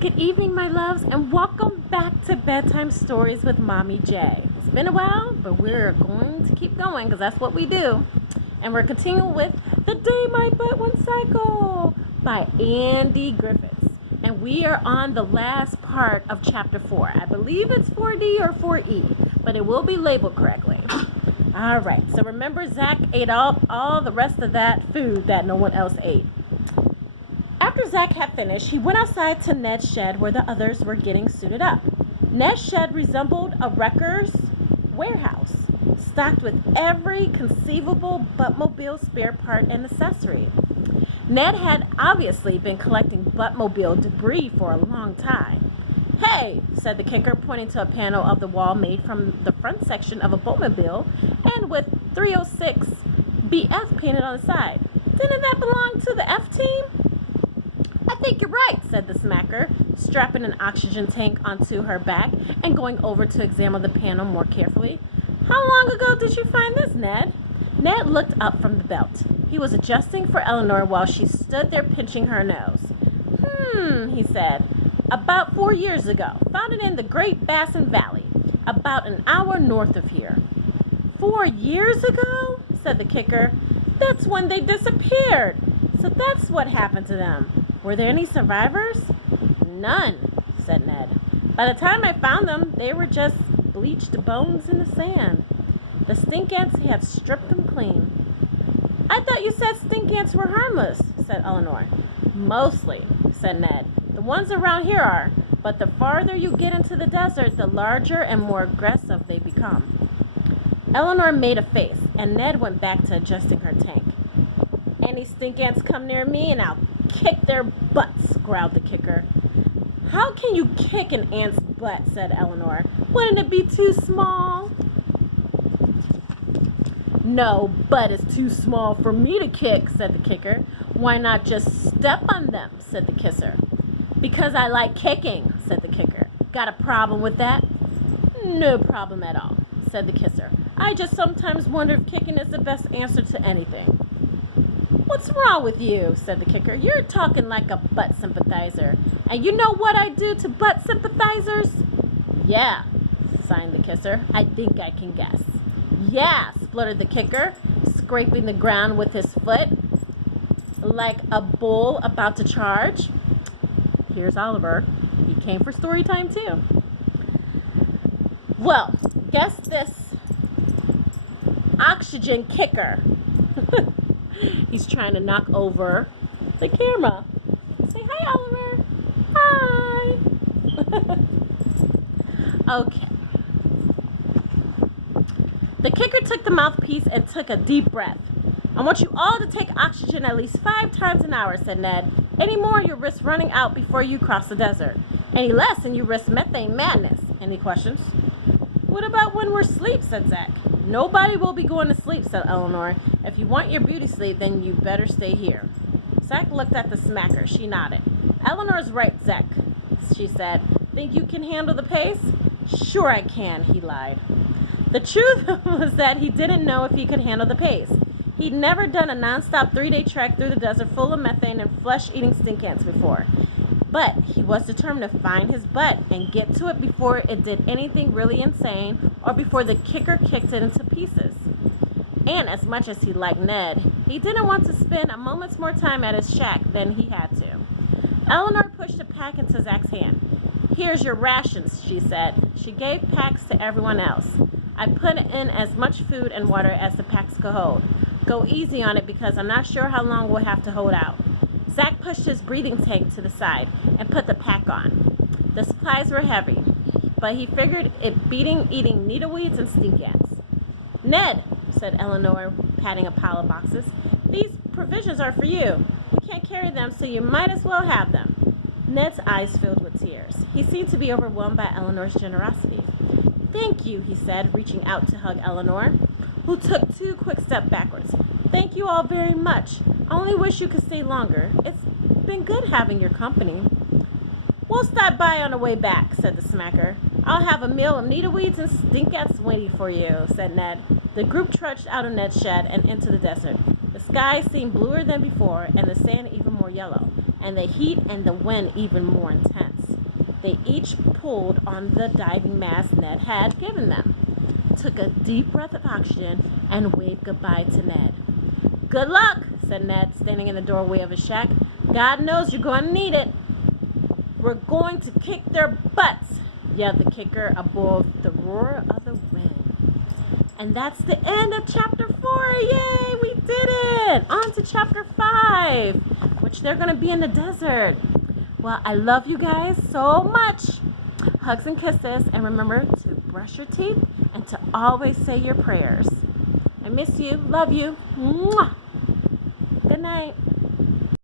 Good evening, my loves, and welcome back to Bedtime Stories with Mommy J. It's been a while, but we're going to keep going because that's what we do. And we're continuing with The Day My Butt Went Psycho by Andy Griffiths. And we are on the last part of chapter 4. I believe it's 4D or 4E, but it will be labeled correctly. All right, so remember Zach ate all the rest of that food that no one else ate. After Zach had finished, he went outside to Ned's shed where the others were getting suited up. Ned's shed resembled a wrecker's warehouse, stocked with every conceivable Buttmobile spare part and accessory. Ned had obviously been collecting Buttmobile debris for a long time. "Hey," said the kicker, pointing to a panel of the wall made from the front section of a Buttmobile and with 306 BF painted on the side. "Didn't that belong to the F team?" "I think you're right," said the smacker, strapping an oxygen tank onto her back and going over to examine the panel more carefully. "How long ago did you find this, Ned?" Ned looked up from the belt. He was adjusting for Eleanor while she stood there pinching her nose. He said. "About 4 years ago. Found it in the Great Basin Valley, about an hour north of here." 4 years ago?" said the kicker. "That's when they disappeared. So that's what happened to them. Were there any survivors?" "None," said Ned. "By the time I found them, they were just bleached bones in the sand. The stink ants had stripped them clean." "I thought you said stink ants were harmless," said Eleanor. "Mostly," said Ned. "The ones around here are, but the farther you get into the desert, the larger and more aggressive they become." Eleanor made a face, and Ned went back to adjusting her tank. "Any stink ants come near me and I'll kick their butts," growled the kicker. "How can you kick an ant's butt?" said Eleanor. "Wouldn't it be too small?" "No, butt is too small for me to kick," said the kicker. "Why not just step on them?" said the kisser. "Because I like kicking," said the kicker. "Got a problem with that?" "No problem at all," said the kisser. "I just sometimes wonder if kicking is the best answer to anything." "What's wrong with you?" said the kicker. "You're talking like a butt sympathizer. And you know what I do to butt sympathizers?" "Yeah," signed the kisser. "I think I can guess." "Yeah," spluttered the kicker, scraping the ground with his foot like a bull about to charge. Here's Oliver. He came for story time too. "Well, guess this oxygen kicker." He's trying to knock over the camera. Say hi, Oliver. Hi. Okay. The kicker took the mouthpiece and took a deep breath. "I want you all to take oxygen at least 5 times an hour," said Ned. "Any more, you risk running out before you cross the desert. Any less, and you risk methane madness." Any questions? "What about when we're asleep?" said Zach. "Nobody will be going to sleep," said Eleanor. "If you want your beauty sleep, then you better stay here." Zach looked at the smacker. She nodded. "Eleanor's right, Zach," she said. "Think you can handle the pace?" "Sure I can," he lied. The truth was that he didn't know if he could handle the pace. He'd never done a non-stop 3-day trek through the desert full of methane and flesh-eating stink ants before. But he was determined to find his butt and get to it before it did anything really insane or before the kicker kicked it into pieces. And as much as he liked Ned, he didn't want to spend a moment's more time at his shack than he had to. Eleanor pushed a pack into Zach's hand. "Here's your rations," she said. She gave packs to everyone else. "I put in as much food and water as the packs could hold. Go easy on it because I'm not sure how long we'll have to hold out." Zach pushed his breathing tank to the side and put the pack on. The supplies were heavy, but he figured it beating eating needleweeds and stink ants. "Ned," said Eleanor, patting a pile of boxes, "these provisions are for you. We can't carry them, so you might as well have them." Ned's eyes filled with tears. He seemed to be overwhelmed by Eleanor's generosity. "Thank you," he said, reaching out to hug Eleanor, who took 2 quick steps backwards. "Thank you all very much. I only wish you could stay longer. It's been good having your company." "We'll stop by on the way back," said the smacker. "I'll have a meal of needleweeds and stink ants waiting for you," said Ned. The group trudged out of Ned's shed and into the desert. The sky seemed bluer than before, and the sand even more yellow, and the heat and the wind even more intense. They each pulled on the diving mask Ned had given them, took a deep breath of oxygen, and waved goodbye to Ned. "Good luck," said Ned, standing in the doorway of his shack. "God knows you're going to need it." "We're going to kick their butts," yelled the kicker above the roar of the wind. And that's the end of chapter 4. Yay, we did it! On to chapter 5, which they're going to be in the desert. Well, I love you guys so much. Hugs and kisses, and remember to brush your teeth and to always say your prayers. I miss you. Love you. Mwah. Good night.